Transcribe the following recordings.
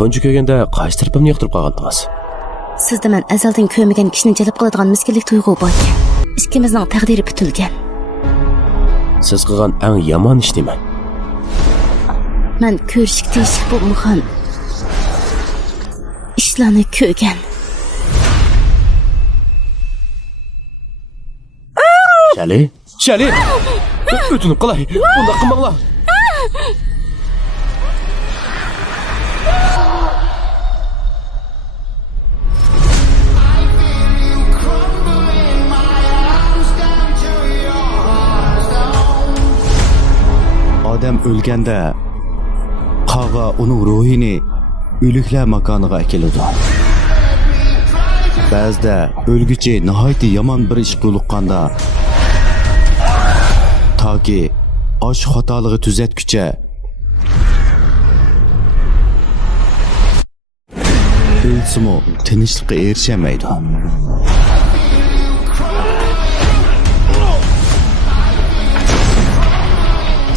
tunji ko'rganda qaysi tarafimni yoqtirib qolgandingiz? Sizda men azaldan ko'rmagan kishini jalb qiladigan miskinlik tuyg'u bor. Ikkimizning taqdiri bitilgan. Siz qilgan eng yomon ish nima? Men ko'rishga teshik bo'lmagan ishlarni ko'rgan. Shali! O'tinib qolay. Bunda qilmanglar. Odam o'lganda qog'a uning ruhini o'liklar makoniga akiladi. Ba'zida o'lguchi nihoyat yomon bir ish qilib toki osh xatoligi tuzatguncha o'lsimi tinchlikqa erishamaydi.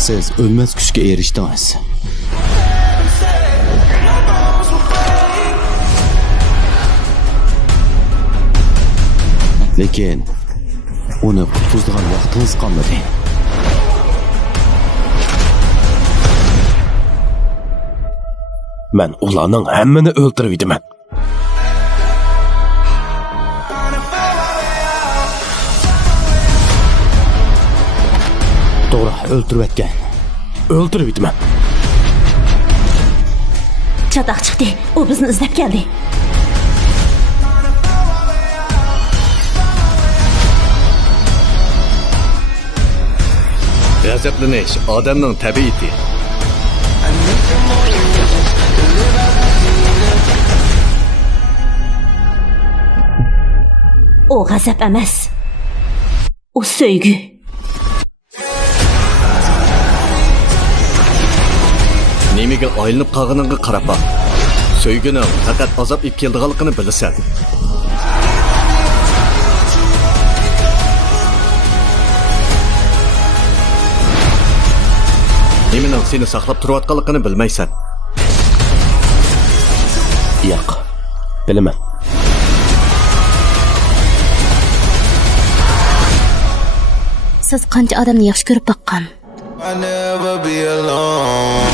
Siz o'lmas kuchga erishdingiz. Lekin uni qutqizgan vaqtingiz qolmadi. Men ularning hammani o'ldirib edim. To'g'ri, o'ldirib etgan. O'ldirib edim. Chatoq chiqdi. U bizni izlab keldi. G'azablanish odamning tabiati. O g'azab emas. O sevgi. Nimaga aylanib qolganingga qarab baq. Sevgining faqat azob ib keldiganligini bilasan. Nimaning seni saqlab turayotganligini bilmaysan. Yo'q, bilaman. Siz qancha odamni yaxshi ko'rib boqqan? I never be alone.